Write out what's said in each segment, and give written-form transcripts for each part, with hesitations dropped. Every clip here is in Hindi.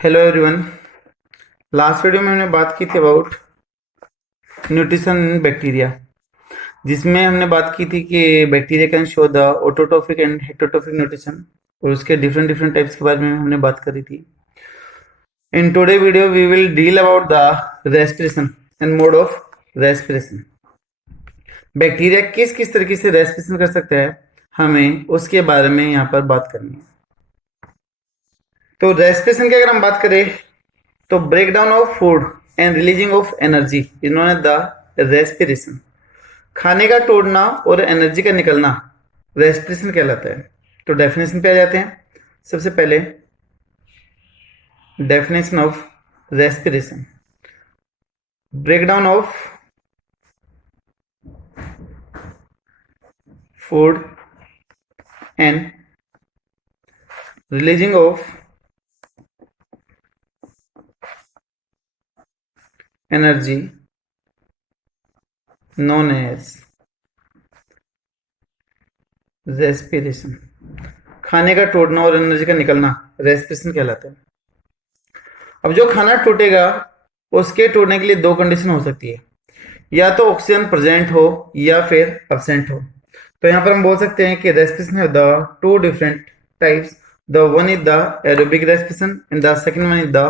Hello everyone. लास्ट वीडियो में हमने बात की थी अबाउट न्यूट्रिशन इन बैक्टीरिया, जिसमें हमने बात की थी कि bacteria can show the autotrophic and heterotrophic nutrition और उसके डिफरेंट डिफरेंट टाइप्स के बारे में हमने बात करी थी। In today video we will deal about the respiration and mode of respiration. Bacteria किस किस तरीके से रेस्पिरेशन कर सकता है, हमें उसके बारे में यहाँ पर बात करनी है। तो रेस्पिरेशन की अगर हम बात करें तो break down of food and releasing of energy is known as the respiration. खाने का तोड़ना और एनर्जी का निकलना रेस्पिरेशन कहलाता है। तो डेफिनेशन पे आ जाते हैं। सबसे पहले definition of respiration, break down of food and releasing of energy known as respiration. खाने का टूटना और एनर्जी का निकलना रेस्पिरेशन कहलाता है। अब जो खाना टूटेगा उसके टूटने के लिए दो कंडीशन हो सकती है, या तो ऑक्सीजन प्रेजेंट हो या फिर एब्सेंट हो। तो यहाँ पर हम बोल सकते हैं कि रेस्पिरेशन है the two different types. The one is the aerobic respiration and the second one is the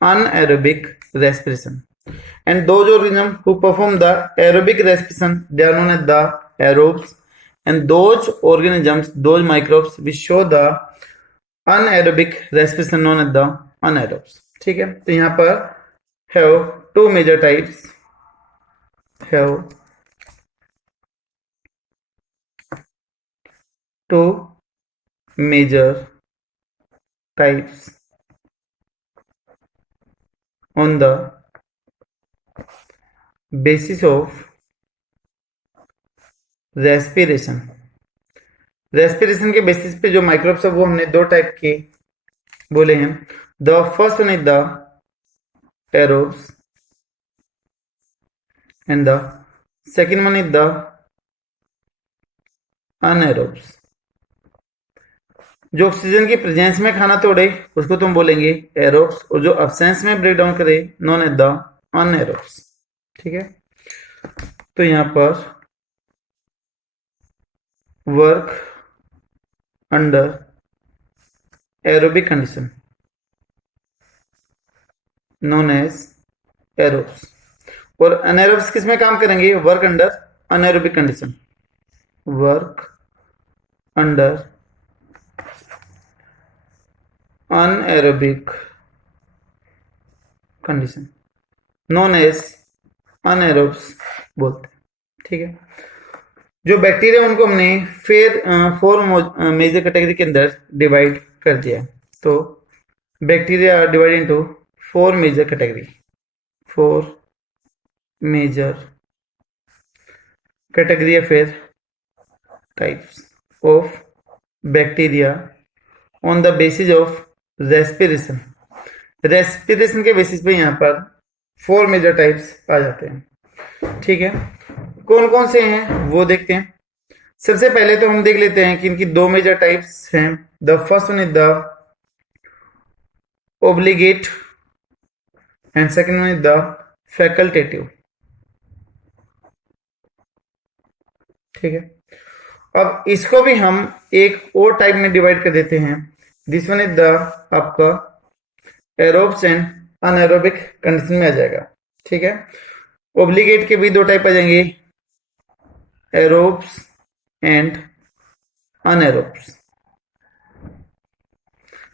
anaerobic respiration. And those organisms who perform the aerobic respiration, they are known as the aerobes. And those organisms, those microbes which show the anaerobic respiration known as the anaerobes. ठीक है, तो यहाँ पर have two major types. Have two major types on the basis of respiration. Respiration के बेसिस पे जो माइक्रोब्स है वो हमने दो टाइप के बोले हैं। The first one is the aerobes and the second one is the anaerobes. जो ऑक्सीजन की प्रेजेंस में खाना तोड़े उसको तुम बोलेंगे एरोब्स, और जो अब्सेंस में ब्रेक डाउन करे नॉन एज द अनएरोब्स। ठीक है, तो यहां पर work under aerobic condition known as aerobes, और अनएरोब्स किस में काम करेंगे? Work under anaerobic condition. Work under anaerobic condition known as anaerobes बोलते हैं। ठीक है, जो बैक्टीरिया उनको हमने फिर फोर मेजर कैटेगरी के अंदर डिवाइड कर दिया है। तो bacteria are divide into four major category. Four major category या फिर types of bacteria on the basis of respiration. Respiration के बेसिस पे यहाँ पर फोर मेजर टाइप्स आ जाते हैं। ठीक है, कौन कौन से हैं वो देखते हैं। सबसे पहले तो हम देख लेते हैं कि इनकी दो मेजर टाइप्स हैं। The first one is the obligate and second one is the facultative. ठीक है, अब इसको भी हम एक और टाइप में डिवाइड कर देते हैं। दिस वन इज द आपका एरोब्स एंड अनएरोबिक कंडीशन में आ जाएगा। ठीक है, ओब्लिगेट के भी दो टाइप आ जाएंगे, aerobes and anaerobes.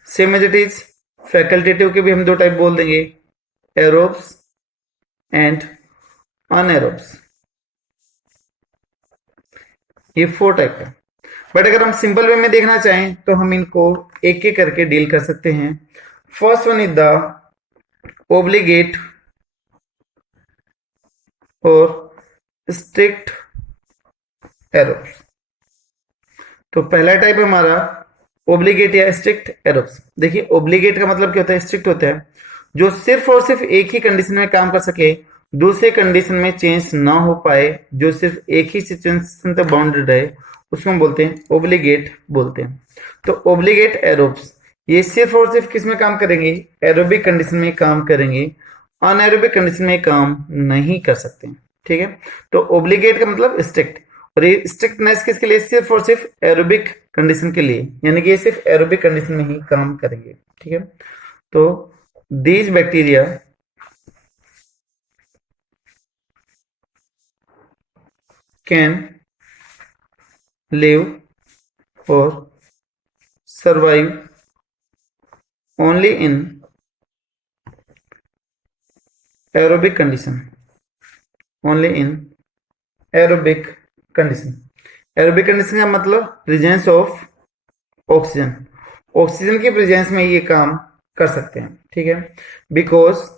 Same as it is facultative के भी हम दो टाइप बोल देंगे, एरोब्स एंड अनएरोब्स। ये फोर टाइप है। बट अगर हम सिंपल वे में देखना चाहें तो हम इनको एक एक करके डील कर सकते हैं। First one is the obligate और स्ट्रिक्ट एरोब्स। तो पहला टाइप हमारा ओब्लिगेट या स्ट्रिक्ट एरोब्स। देखिए, ओब्लिगेट का मतलब क्या होता है? स्ट्रिक्ट होता है, जो सिर्फ और सिर्फ एक ही कंडीशन में काम कर सके, दूसरे कंडीशन में चेंज ना हो पाए, जो सिर्फ एक ही सिचुएशन तक बाउंडेड रहे, उसको हम बोलते हैं ओब्लिगेट बोलते हैं। तो ओब्लिगेट एरोब्स ये सिर्फ और सिर्फ किस में काम करेंगे? एरोबिक कंडीशन में काम करेंगे, अनएरोबिक कंडीशन में काम नहीं कर सकते। ठीक है, तो ओब्लिगेट का मतलब स्ट्रिक्ट, और ये स्ट्रिक्टनेस किसके लिए? सिर्फ और सिर्फ एरोबिक कंडीशन के लिए, यानी कि ये सिर्फ एरोबिक कंडीशन में ही काम करेंगे। ठीक है, तो दीज बैक्टीरिया कैन लिव और survive only in aerobic condition, only in aerobic condition। Aerobic condition का मतलब प्रेजेंस ऑफ ऑक्सीजन, ऑक्सीजन की प्रेजेंस में ये काम कर सकते हैं। ठीक है, because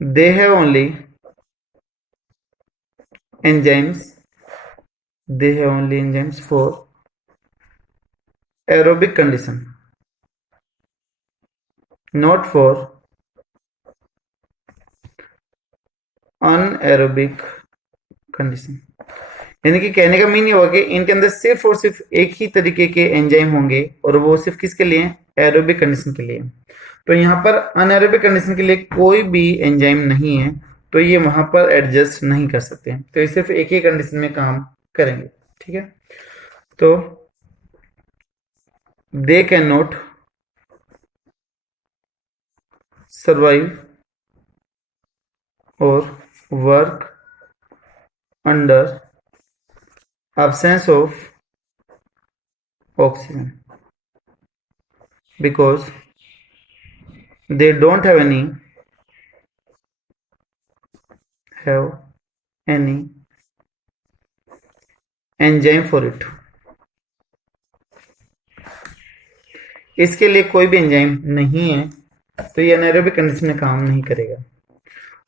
they have only enzymes, they have only enzymes for aerobic condition, not for anaerobic condition। यानी कि कहने का मीनिंग होगा कि इनके अंदर सिर्फ और सिर्फ एक ही तरीके के एंजाइम होंगे, और वो सिर्फ किसके लिए? एरोबिक कंडीशन के लिए। तो यहाँ पर अनएरोबिक कंडीशन के लिए कोई भी एंजाइम नहीं है, तो ये वहां पर एडजस्ट नहीं कर सकते, तो ये सिर्फ एक ही कंडीशन में काम करेंगे। ठीक है, तो दे कैन नॉट सर्वाइव और work under absence of oxygen because they don't have any enzyme for it। इसके लिए कोई भी एंजाइम नहीं है, तो ये एनाएरोबिक कंडीशन में काम नहीं करेगा।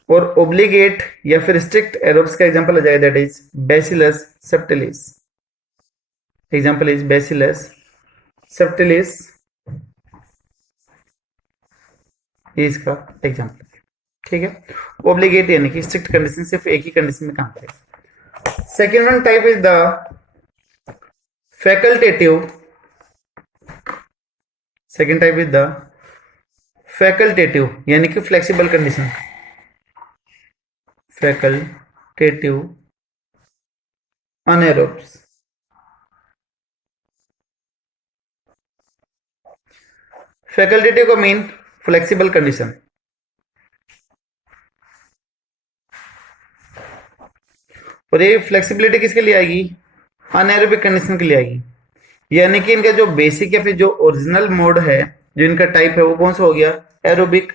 और ओब्लिगेट या फिर स्ट्रिक्ट एरोब्स का एग्जांपल आ जाएगा, that is bacillus subtilis. Example is bacillus subtilis, इसका एग्जांपल। ठीक है, ओब्लिगेट यानी कि स्ट्रिक्ट कंडीशन, सिर्फ एक ही कंडीशन में काम करेगा। Second one type is the facultative, second type is the facultative यानी कि फ्लेक्सिबल कंडीशन, फैकल्टेटिव अनएरोब्स। फैकल्टेटिव का मीन फ्लेक्सिबल कंडीशन, और ये फ्लेक्सिबिलिटी किसके लिए आएगी? अनएरोबिक कंडीशन के लिए आएगी। यानी कि इनका जो बेसिक या फिर जो ओरिजिनल मोड है, जो इनका टाइप है, वो कौन सा हो गया? एरोबिक।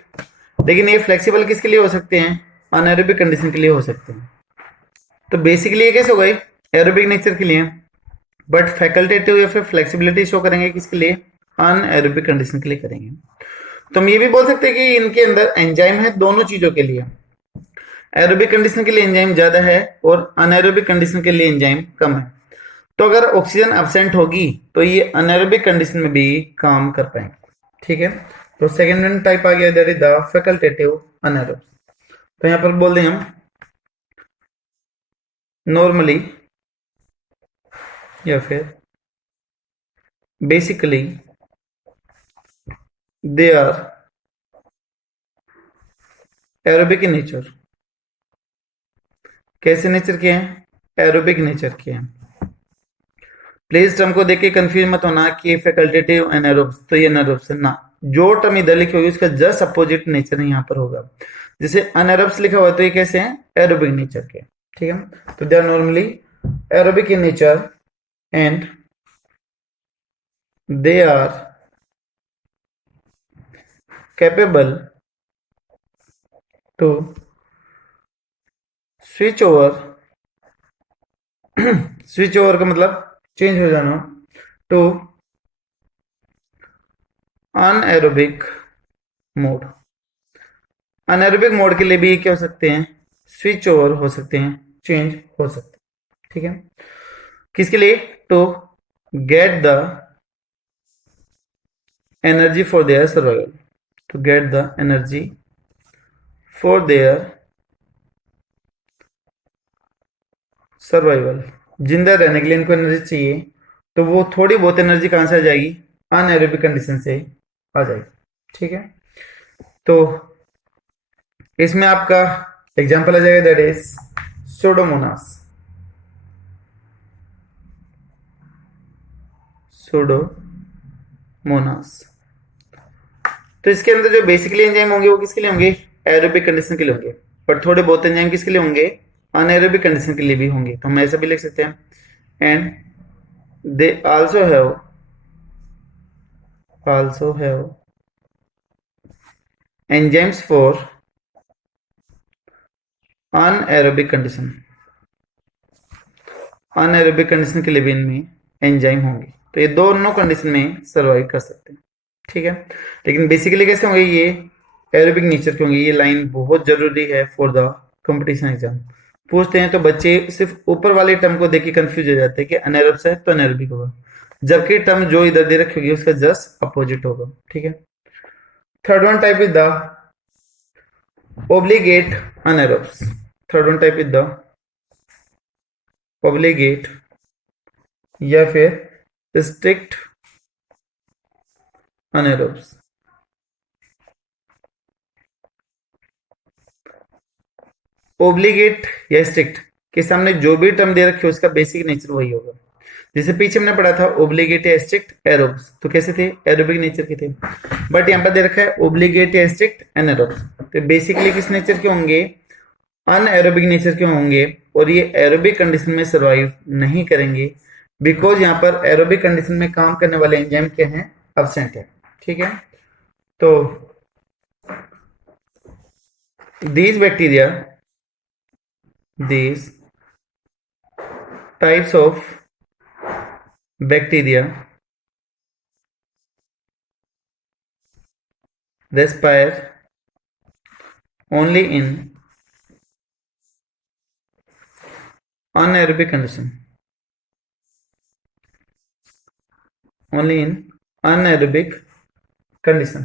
लेकिन ये फ्लेक्सिबल किसके लिए हो सकते हैं? अनएरोबिक कंडीशन के लिए हो सकते हैं। तो बेसिकली ये कैसे हो गई? एरोबिक नेचर के लिए। बट फैकल्टेटिव या फिर फ्लेक्सिबिलिटी शो करेंगे किसके लिए? अनएरोबिक कंडीशन के लिए करेंगे। तो हम ये भी बोल सकते हैं कि इनके अंदर एंजाइम है दोनों चीजों के लिए। एरोबिक कंडीशन के लिए एंजाइम ज्यादा है और अनएरोबिक कंडीशन के लिए एंजाइम कम है। तो अगर ऑक्सीजन एब्सेंट होगी तो ये अनएरोबिक कंडीशन में भी काम कर पाएंगे। ठीक है, तो सेकेंड टाइप आ गया, that is the facultative anaerobes. तो यहां पर बोल दें हम नॉर्मली या फिर basically they are aerobic in nature. कैसे नेचर के हैं? एरोबिक नेचर के हैं। प्लीज टर्म को देख के कंफ्यूज मत होना कि फैकल्टेटिव एनारोब्स, तो ये एनारोब्स है ना। जो टर्म इधर लिखी होगी उसका जस्ट अपोजिट नेचर यहाँ पर होगा। जैसे अनएरोब्स लिखा हुआ है तो ये कैसे हैं? एरोबिक नेचर के। ठीक है, तो they are normally aerobic in nature and they are capable to switch over, switch over का मतलब चेंज हो जाना, to anaerobic mode. Anaerobic mode के लिए भी क्या हो सकते हैं? स्विच ओवर हो सकते हैं, चेंज हो सकते हैं। ठीक है, किसके लिए? To get the energy for their survival, to get the energy for their survival. जिंदा रहने के लिए इनको एनर्जी चाहिए, तो वो थोड़ी बहुत एनर्जी कहाँ से आ जाएगी, अनएरोबिक कंडीशन से आ जाएगी। ठीक है, तो इसमें आपका एग्जाम्पल आ जाएगा, दैट इज सुडोमोनास। सुडोमोनास, तो इसके अंदर जो बेसिकली एंजाइम होंगे वो किसके लिए होंगे, एरोबिक कंडीशन के लिए होंगे, पर थोड़े बहुत एंजाइम किसके लिए होंगे, अनएरोबिक कंडीशन के लिए भी होंगे। तो हम ऐसा भी लिख सकते हैं, and they also have enzymes for anaerobic condition. Anaerobic condition के लिए भी इनमें एंजाइम होंगे, तो ये दोनों कंडीशन में सर्वाइव कर सकते हैं। ठीक है, लेकिन बेसिकली कैसे होंगे, ये एरोबिक नेचर के होंगे। ये लाइन बहुत जरूरी है फॉर द कंपटीशन एग्जाम। पूछते हैं तो बच्चे सिर्फ ऊपर वाले टर्म को देख के कंफ्यूज हो जाते हैं कि अनएरोब है तो अनएरोबिक होगा, जबकि टर्म जो इधर दे रखी होगी उसका जस्ट अपोजिट होगा। ठीक है, third one type is the obligate anaerobes। Third one type is the obligate या फिर strict anaerobes। ओब्लिगेट या स्ट्रिक्ट के सामने जो भी टर्म दे रखी है उसका बेसिक नेचर वही होगा। जैसे पीछे हमने पढ़ा था ओब्लिगेट या स्ट्रिक्ट एरोब्स, तो कैसे थे, एरोबिक नेचर के थे, बट यहाँ पर दे रखा है ओब्लिगेट या स्ट्रिक्ट एनारोब्स, तो बेसिकली किस नेचर के होंगे, अनएरोबिक नेचर के होंगे, और ये एरोबिक कंडीशन में सर्वाइव नहीं करेंगे, बिकॉज यहाँ पर एरोबिक कंडीशन में काम करने वाले एंजाइम क्या हैं, एब्सेंट है। ठीक है, तो these types of bacteria respire only in anaerobic condition, only in anaerobic condition।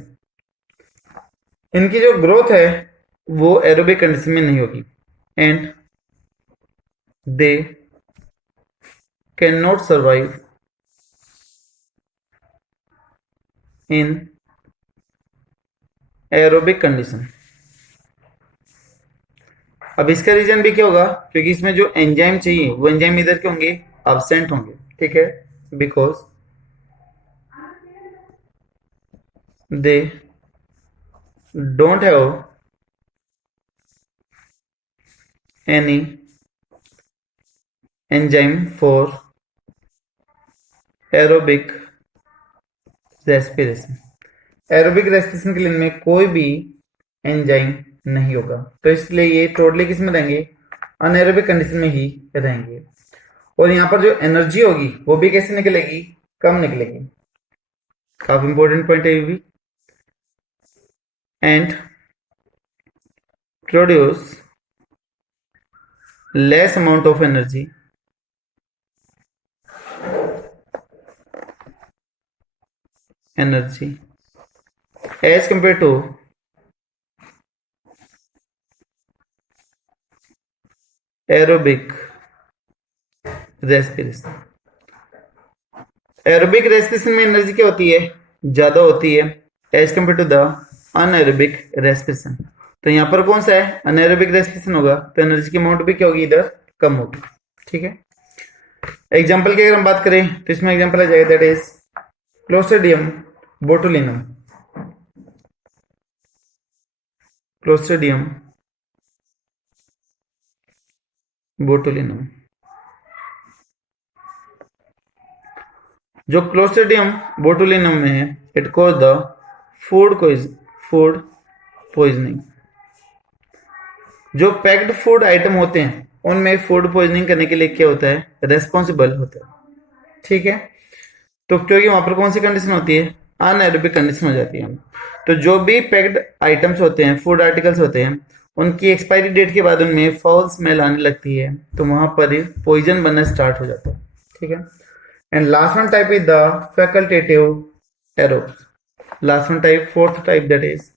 इनकी जो ग्रोथ है वो एरोबिक कंडीशन में नहीं होगी, and they can not survive in aerobic condition. अब इसका रीजन भी क्या होगा, क्योंकि इसमें जो एंजाइम चाहिए वो एंजाइम इधर के होंगे, एब्सेंट होंगे। ठीक है, because they don't have any enzyme for aerobic respiration. Aerobic respiration के लिए इनमें कोई भी एंजाइम नहीं होगा, तो इसलिए ये टोटली किस में रहेंगे, अनएरोबिक कंडीशन में ही रहेंगे। और यहाँ पर जो एनर्जी होगी वो भी कैसे निकलेगी, कम निकलेगी। काफी इंपॉर्टेंट पॉइंट है ये भी। And produce less amount of energy as compared to aerobic respiration। Aerobic respiration में एनर्जी क्या होती है, ज्यादा होती है as compare to the anaerobic respiration. तो यहाँ पर कौन सा है, अनएरोबिक रेस्पिरेशन होगा, तो एनर्जी की अमाउंट भी क्या होगी, इधर कम होगी। ठीक है, एग्जाम्पल की अगर हम बात करें तो इसमें एग्जाम्पल आ जाएगा, that is Clostridium botulinum. Clostridium botulinum, जो क्लोस्ट्रिडियम बोटुलिनम में है, it cause the food poisoning. जो पैक्ड फूड आइटम होते हैं उनमें फूड पॉइजनिंग करने के लिए क्या होता है, रेस्पॉन्सिबल होता है। ठीक है, तो क्योंकि वहां पर कौन सी कंडीशन होती है, अनएरोबिक कंडीशन हो जाती है। तो जो भी पैक्ड आइटम्स होते हैं, फूड आर्टिकल्स होते हैं, उनकी एक्सपायरी डेट के बाद उनमें फाउल स्मेल आने लगती है, तो वहां पर पॉइजन बनना स्टार्ट हो जाता है। ठीक है, and last one type is the facultative aerobes. Last one type, fourth type, that is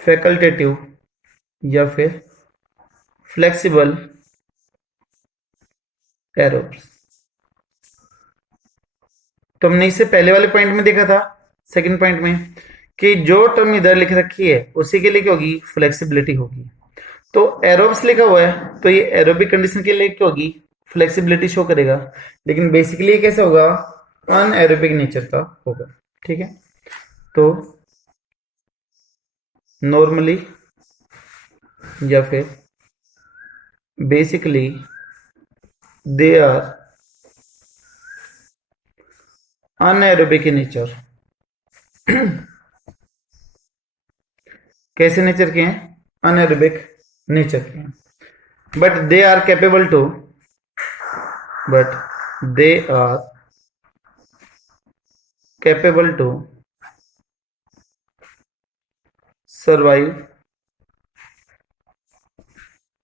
facultative या फिर फ्लेक्सिबल एरोब्स। तो हमने इससे पहले वाले पॉइंट में देखा था, सेकंड पॉइंट में, कि जो टर्म इधर लिख रखी है उसी के लिए क्या होगी, फ्लेक्सिबिलिटी होगी। तो एरोब्स लिखा हुआ है तो ये एरोबिक कंडीशन के लिए क्या होगी, फ्लेक्सिबिलिटी शो करेगा। लेकिन बेसिकली ये कैसा होगा, अनएरोबिक नेचर का होगा। ठीक है, तो नॉर्मली या फिर basically they are anaerobic in nature. कैसे नेचर के हैं, अनएरोबिक नेचर के हैं, but they are capable to, but they are capable to survive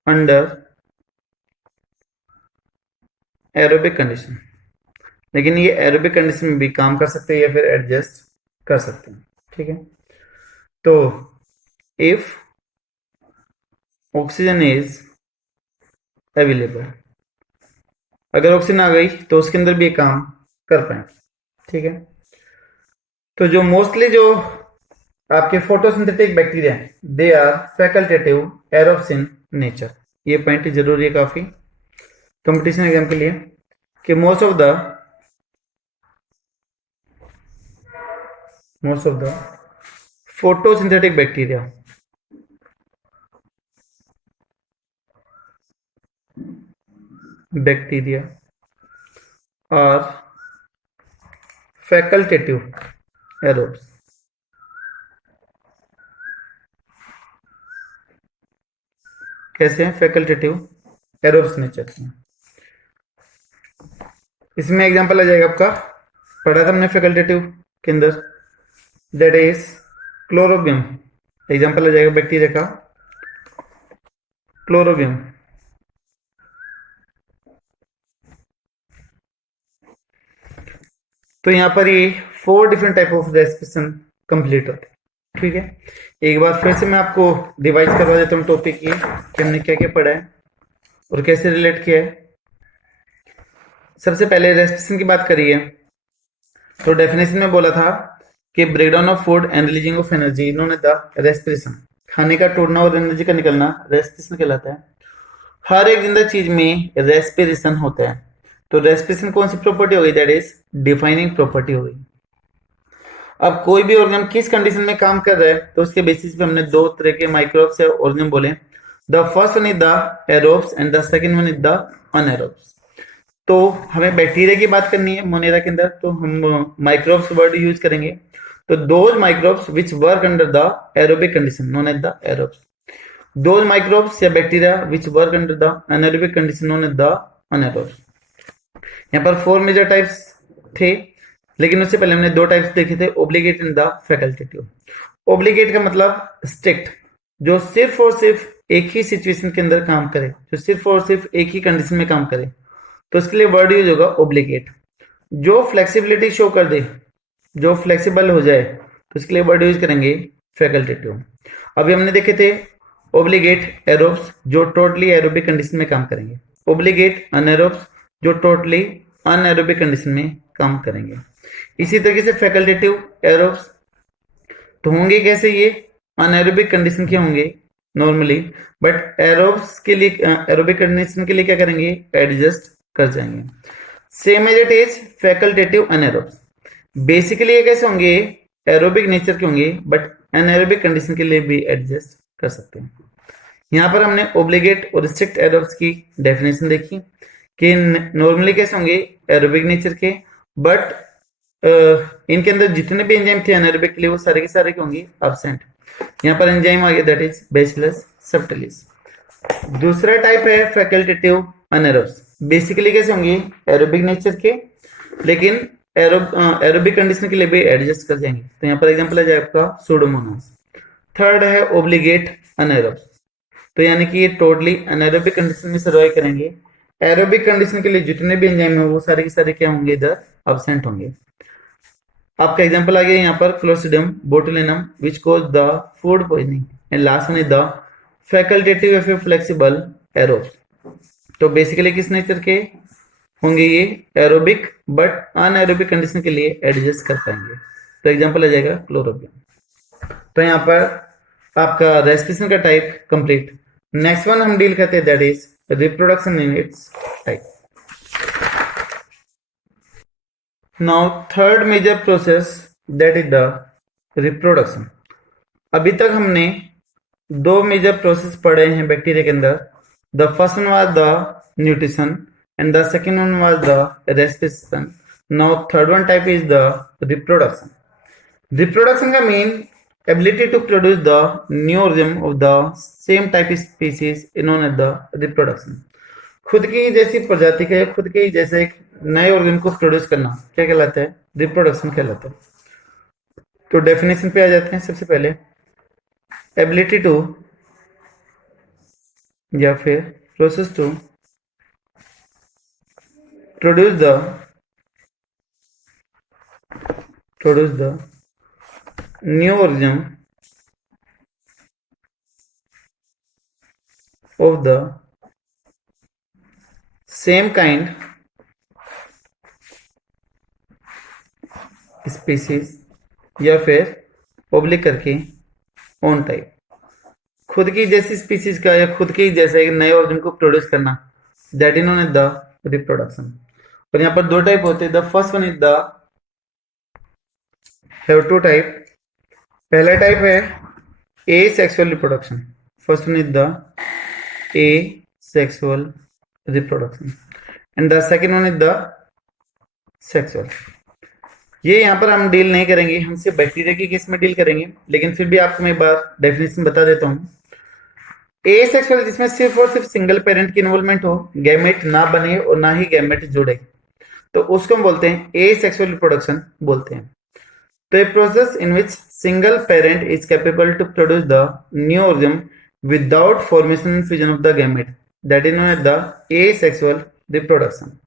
under aerobic condition। लेकिन ये एरोबिक कंडीशन में भी काम कर सकते हैं या फिर एडजस्ट कर सकते हैं। ठीक है, तो इफ ऑक्सीजन इज अवेलेबल, अगर ऑक्सीजन आ गई तो उसके अंदर भी ये काम कर पाएंगे। ठीक है, तो जो मोस्टली जो आपके फोटोसिंथेटिक बैक्टीरिया हैं, they are facultative aerobes in nature. ये पॉइंट जरूरी है काफी कंपटीशन एग्जाम के लिए, कि most of the photosynthetic bacteria are facultative aerobes. कैसे हैं, फैकल्टेटिव एरोब्स नेचर के। इसमें एग्जांपल आ जाएगा आपका, पढ़ा था हमने फैकल्टेटिव के अंदर, दैट इज क्लोरोबियम। एग्जांपल आ जाएगा बैक्टीरिया का क्लोरोबियम। तो यहां पर ये 4 different type of respiration complete होते हैं। ठीक है, एक बार फिर से मैं आपको डिवाइड करवा देता हूँ टॉपिक ये, कि हमने क्या क्या पढ़ा है और कैसे रिलेट किया है। सबसे पहले रेस्पिरेशन की बात करिए, तो डेफिनेशन में बोला था कि breakdown of food and releasing of energy known as the respiration. खाने का टूटना और एनर्जी का निकलना रेस्पिरेशन कहलाता है। हर एक जिंदा चीज में रेस्पिरेशन होता है। तो रेस्पिरेशन कौन सी प्रॉपर्टी होगी, दैट इज डिफाइनिंग प्रॉपर्टी होगी। अब कोई भी ऑर्गेनिज्म किस कंडीशन में काम कर रहा है, तो उसके बेसिस पे हमने 2 तरह के माइक्रोब्स या ऑर्गेनिज्म बोले। The first one is the aerobes and the second one is the anaerobes. तो हमें बैक्टीरिया की बात करनी है मोनेरा के अंदर, तो हम माइक्रोब्स वर्ड यूज करेंगे। तो those microbes which work under the aerobic condition known as the aerobes, those microbes या bacteria which work under the anaerobic condition known as the anaerobes. यहाँ पर 4 मेजर टाइप्स थे, लेकिन उससे पहले हमने 2 टाइप्स देखे थे, obligate and the facultative. Obligate का मतलब स्ट्रिक्ट, जो सिर्फ और सिर्फ एक ही सिचुएशन के अंदर काम करे, जो सिर्फ और सिर्फ एक ही कंडीशन में काम करे, तो इसके लिए वर्ड यूज होगा ओब्लिगेट। जो फ्लेक्सिबिलिटी शो कर दे, जो फ्लेक्सिबल हो जाए, तो इसके लिए वर्ड यूज करेंगे फैकल्टेटिव। अभी हमने देखे थे ओब्लिगेट एरोब्स, जो टोटली एरोबिक कंडीशन में काम करेंगे, ओब्लिगेट अनएरोब्स, जो टोटली अनएरोबिक कंडीशन में काम करेंगे। इसी तरीके से फैकल्टेटिव एरोब्स तो होंगे कैसे, ये अनएरोबिक कंडीशन के होंगे नॉर्मली, बट एरोब्स के लिए, एरोबिक कंडीशन के लिए क्या करेंगे, एडजस्ट कर जाएंगे। Same as it is facultative anaerobes, basically ये कैसे होंगे, एरोबिक नेचर के होंगे, बट अनएरोबिक कंडीशन के लिए भी एडजस्ट कर सकते हैं। यहाँ पर हमने ओब्लिगेट और स्ट्रिक्ट एरोब्स की डेफिनेशन देखी कि नॉर्मली कैसे होंगे, एरोबिक नेचर के, बट इनके अंदर जितने भी एंजाइम थे एनारोबिक के लिए, वो सारे के सारे होंगे एब्सेंट। यहाँ पर एंजाइम आ गया, दैट इज बैसिलस सबटिलिस। दूसरा टाइप है फैकल्टेटिव अनएरोब्स, बेसिकली कैसे होंगे, एरोबिक नेचर के, लेकिन एरोबिक कंडीशन के लिए भी एडजस्ट कर जाएंगे। तो यहाँ पर एग्जांपल आ जाए आपका सुडोमोनास। थर्ड है ओब्लिगेट अनएरोब्स, तो यानी कि ये टोटली अनएरोबिक कंडीशन में सर्वाइव करेंगे। एरोबिक कंडीशन के लिए जितने भी एंजाइम है वो सारे के सारे क्या होंगे, इधर एब्सेंट होंगे। आपका एग्जांपल आ गया यहाँ पर Clostridium botulinum which cause the food poisoning, and last one is the facultative या फिर फ्लेक्सिबल एरोब्स। तो बेसिकली किस नेचर के, होंगे ये एरोबिक, बट अनएरोबिक कंडीशन के लिए एडजस्ट कर पाएंगे। तो एग्जांपल आ जाएगा क्लोरोबियम। तो यहाँ पर आपका रेस्पिरेशन का टाइप कंप्लीट। नेक्स्ट वन हम डील करते हैं, that is reproduction in its type. Now third major process, that is the reproduction. अभी तक हमने दो मेजर प्रोसेस पढ़े हैं बैक्टीरिया के अंदर। The first one was the nutrition and the second one was the respiration. Now third one type is the reproduction. Reproduction का mean ability to produce the new organism of the same type species is known as the reproduction। खुद की जैसी प्रजाति का खुद के जैसे एक नए ऑर्गेनिज्म को प्रोड्यूस करना क्या कहलाता है? रिप्रोडक्शन कहलाता है। तो डेफिनेशन पे आ जाते हैं। सबसे पहले एबिलिटी टू या फिर process to produce the new organism of the same kind species या फिर पब्लिक करके ओन टाइप। खुद की जैसी स्पीसीज का या खुद के जैसे एक नए ऑर्गेनिज्म को प्रोड्यूस करना, that is known as the reproduction. और यहाँ पर दो टाइप होते हैं। The first one is the hetero type. पहला टाइप है asexual reproduction. First one is the asexual reproduction and the second one is the sexual. ये यहाँ पर हम डील नहीं करेंगे, हम सिर्फ बैक्टीरिया के केस में डील करेंगे। लेकिन फिर भी आपको मैं एक बार डेफिनेशन बता देता हूँ। ए सेक्सुअल जिसमें सिर्फ और सिर्फ सिंगल पेरेंट की इन्वॉल्वमेंट हो, गैमेट ना बने और ना ही गैमेट जुड़े, तो उसको हम बोलते हैं ए सेक्सुअल रिप्रोडक्शन बोलते हैं। तो a process in which single parent is capable to produce the new organism without formation and fusion of the gamete, that is known as the asexual reproduction।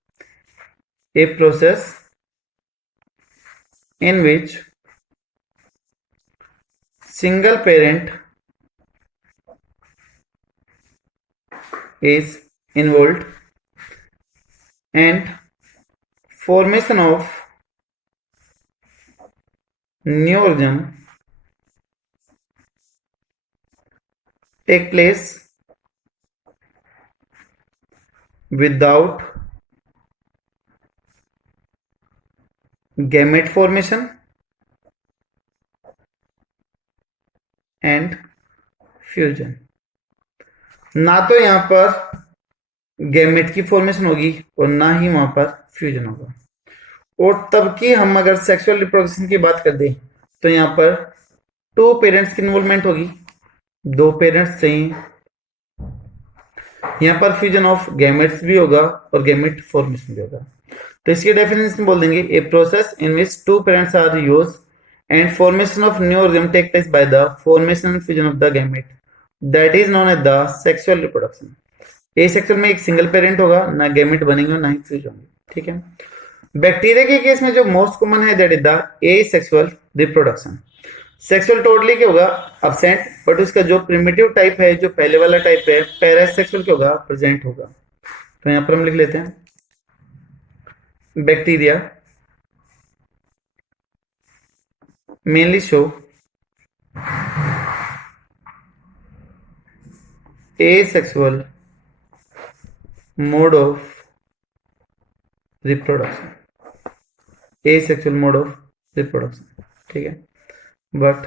A process in which single parent is involved and formation of new organism take place without gamete formation and fusion। ना तो यहां पर गैमेट की फॉर्मेशन होगी और ना ही वहां पर फ्यूजन होगा। और तब की हम अगर सेक्सुअल रिप्रोडक्शन की बात कर दें तो यहाँ पर टू पेरेंट्स की इन्वॉल्वमेंट होगी, दो पेरेंट्स से ही यहाँ पर फ्यूजन ऑफ गैमेट्स भी होगा और गैमेट फॉर्मेशन भी होगा। तो इसकी डेफिनेशन बोल देंगे, a process in which two parents are use and formation of new organism take place by the formation and fusion of the gamete, that is known as the sexual reproduction. Asexual में एक सिंगल पेरेंट होगा, ना गैमेट बनेंगे ना ही फ्यूज होंगे। ठीक है। बैक्टीरिया के केस में जो मोस्ट कॉमन है that is the asexual reproduction. Sexual totally क्या होगा? अब्सेंट, बट उसका जो प्रिमिटिव टाइप है, जो पहले वाला टाइप है पैरासेक्सुअल क्या होगा? प्रेजेंट होगा। तो यहां पर हम लिख लेते हैं bacteria mainly show asexual mode of reproduction, asexual mode of reproduction। ठीक है। but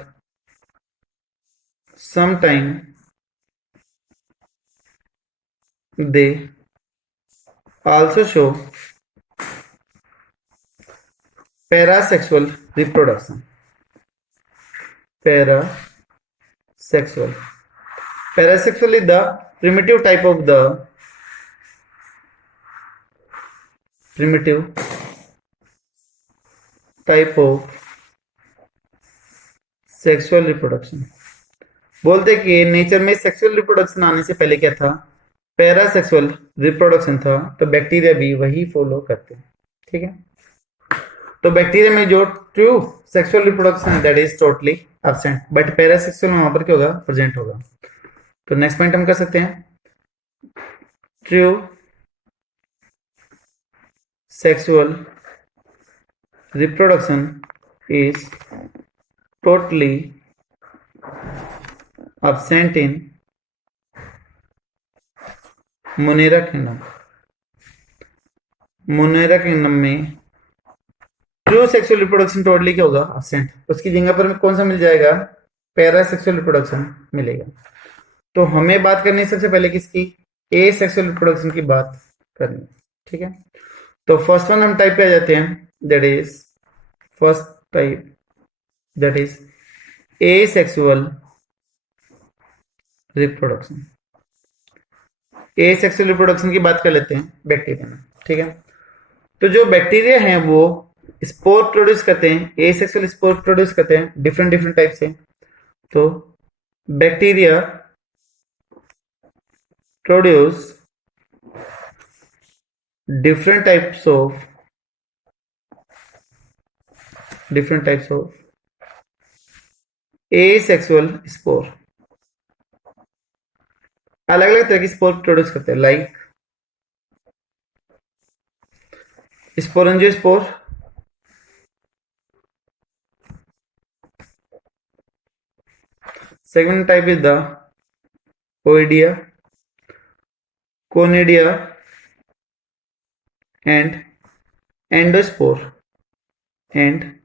sometime they also show parasexual reproduction। Parasexual is the primitive type of sexual reproduction. बोलते कि नेचर में सेक्सुअल रिप्रोडक्शन आने से पहले क्या था? पैरासेक्सुअल रिप्रोडक्शन था। तो बैक्टीरिया भी वही फॉलो करते हैं। ठीक है। तो बैक्टीरिया में जो ट्रू सेक्सुअल रिप्रोडक्शन है that is totally absent, but parasexual में वहां पर क्या होगा? प्रेजेंट होगा। तो नेक्स्ट पॉइंट हम कर सकते हैं, true sexual reproduction is totally absent in Monera Kingdom. Monera kingdom में ट्रू सेक्सुअल रिप्रोडक्शन टोटली क्या होगा? absent. उसकी जगह पर कौन सा मिल जाएगा? पैरासेक्सुअल रिप्रोडक्शन मिलेगा. तो हमें बात करनी है सबसे पहले किसकी? ए सेक्सुअल रिप्रोडक्शन की बात करनी. ठीक है, तो फर्स्ट वन हम टाइप पे आ जाते हैं. That is first type, that is a sexual reproduction. Asexual reproduction की बात कर लेते हैं बैक्टीरिया में. ठीक है, तो जो बैक्टीरिया हैं वो स्पोर प्रोड्यूस करते हैं, ए सेक्सुअल स्पोर प्रोड्यूस करते हैं डिफरेंट डिफरेंट टाइप से. तो bacteria produce different types of asexual spore. अलग अलग तरह की स्पोर प्रोड्यूस करते हैं, like sporangiospore, second type is the oidia, conidia and endospore and